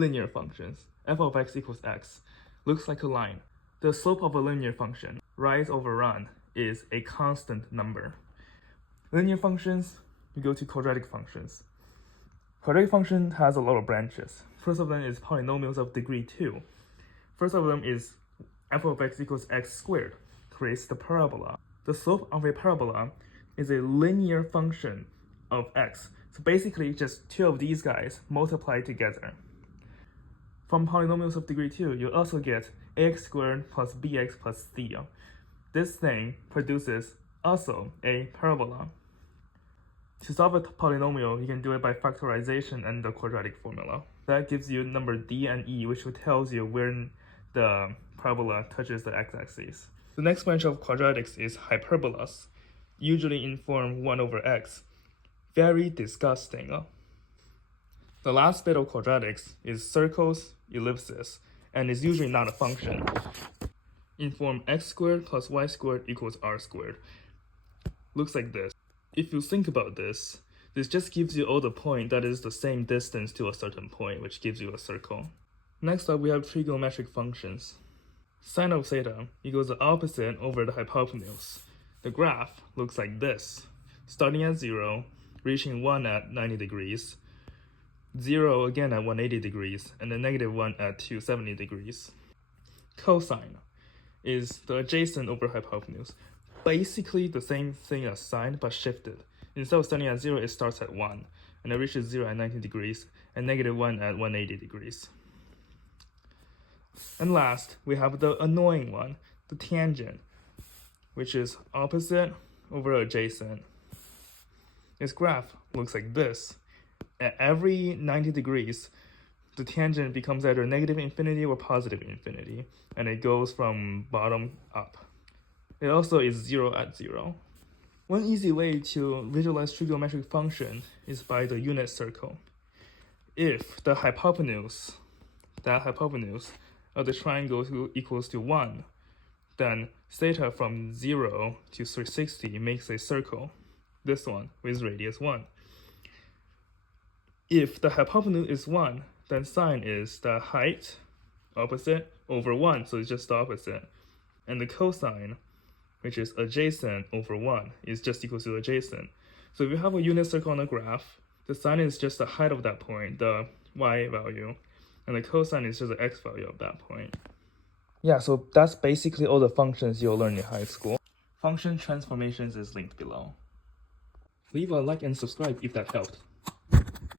linear functions. F of x equals x looks like a line. The slope of a linear function, rise over run, is a constant number. Linear functions, you go to quadratic functions. Quadratic function has a lot of branches. First of them is polynomials of degree 2. First of them is f of x equals x squared, creates the parabola. The slope of a parabola is a linear function of x. So basically just two of these guys multiplied together. From polynomials of degree 2, you also get ax squared plus bx plus c. This thing produces also a parabola. To solve a polynomial, you can do it by factorization and the quadratic formula. That gives you number d and e, which tells you where the parabola touches the x-axis. The next branch of quadratics is hyperbolas, usually in form 1 over x. Very disgusting. The last bit of quadratics is circles, ellipses, and is usually not a function. In form x squared plus y squared equals r squared. Looks like this. If you think about this, this just gives you all the point that is the same distance to a certain point, which gives you a circle. Next up, we have trigonometric functions. Sine of theta equals the opposite over the hypotenuse. The graph looks like this, starting at 0, reaching 1 at 90 degrees, 0 again at 180 degrees, and then -1 at 270 degrees. Cosine is the adjacent over hypotenuse. Basically the same thing as sine, but shifted. Instead of starting at 0, it starts at 1, and it reaches 0 at 90 degrees, and -1 at 180 degrees. And last, we have the annoying one, the tangent, which is opposite over adjacent. Its graph looks like this. At every 90 degrees, the tangent becomes either negative infinity or positive infinity, and it goes from bottom up. It also is 0 at 0. One easy way to visualize trigonometric function is by the unit circle. If the hypotenuse, of the triangle equals to 1, then theta from 0 to 360 makes a circle, this one, with radius 1. If the hypotenuse is 1, then sine is the height, opposite, over 1, so it's just the opposite. And the cosine, which is adjacent over 1, is just equal to adjacent. So if you have a unit circle on a graph, the sine is just the height of that point, the y value, and the cosine is just the x value of that point. Yeah, so that's basically all the functions you'll learn in high school. Function transformations is linked below. Leave a like and subscribe if that helped.